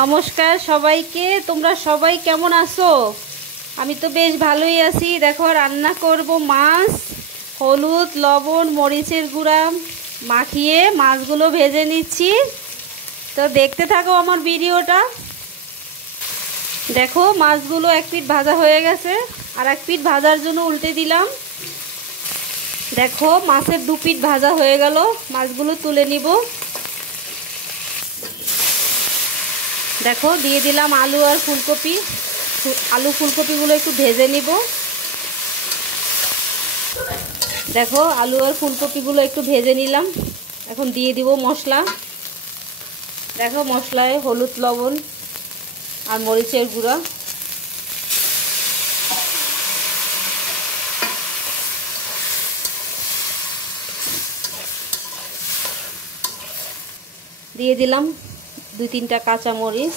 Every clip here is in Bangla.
নমস্কার সবাইকে। তোমরা সবাই কেমন আছো? আমি তো বেশ ভালোই আছি। দেখো রান্না করব মাছ, হলুদ লবণ মরিচের গুঁড়া মাখিয়ে মাছগুলো ভেজে নিচ্ছি। তো দেখতে থাকো আমার ভিডিওটা। দেখো মাছগুলো এক পিঠ ভাজা হয়ে গেছে, আর এক পিঠ ভাজার জন্য উল্টে দিলাম। দেখো মাছের দু পিঠ ভাজা হয়ে গেল, মাছগুলো তুলে নিব। দেখো দিয়ে দিলাম আলু আর ফুলকপি। আলু ফুলকপিগুলো একটু ভেজে নিব। দেখো আলু আর ফুলকপিগুলো একটু ভেজে নিলাম। এখন দিয়ে দিব মশলা। দেখো মশলায় হলুদ লবণ আর মরিচের গুঁড়া, দিয়ে দিলাম 2-3টা কাঁচা মরিচ।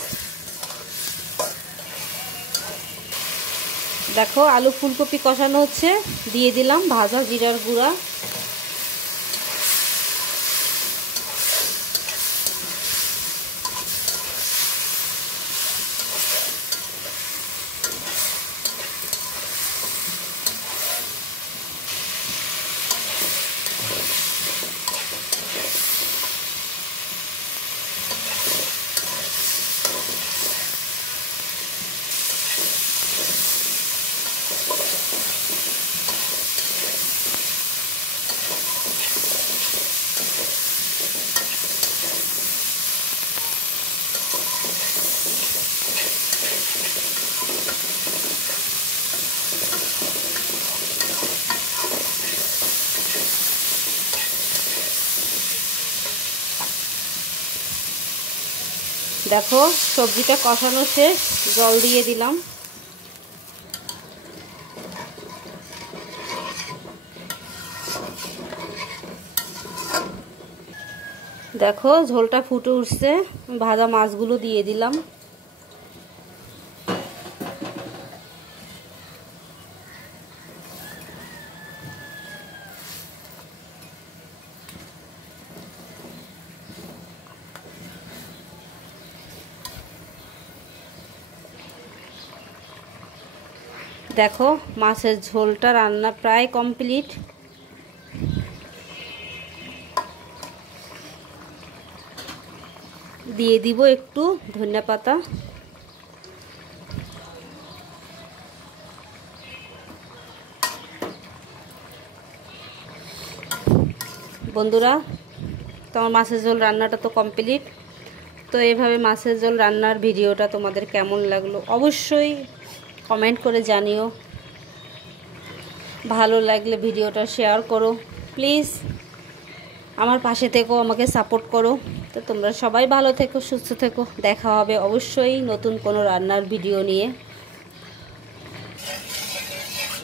দেখো আলু ফুলকপি কষানো হচ্ছে, দিয়ে দিলাম ভাজা জিরার গুঁড়া। দেখো সবজিটা কষানো শেষ, জল দিয়ে দিলাম। দেখো ঝোলটা ফুটে উঠছে, ভাজা মাছগুলো দিয়ে দিলাম। দেখো মাছের ঝোলটা রান্না প্রায় কমপ্লিট। দিয়ে দিব একটু ধনেপাতা। বন্ধুরা তোমার মাছের ঝোল রান্নাটা তো কমপ্লিট। তো এইভাবে মাছের ঝোল রান্নার ভিডিওটা তোমাদের কেমন লাগলো অবশ্যই কমেন্ট করে জানিও। ভালো লাগলে ভিডিওটা শেয়ার করো প্লিজ। আমার পাশে থেকো, আমাকে সাপোর্ট করো। তো তোমরা সবাই ভালো থেকো, সুস্থ থেকো। দেখা হবে অবশ্যই নতুন কোনো রান্নার ভিডিও নিয়ে।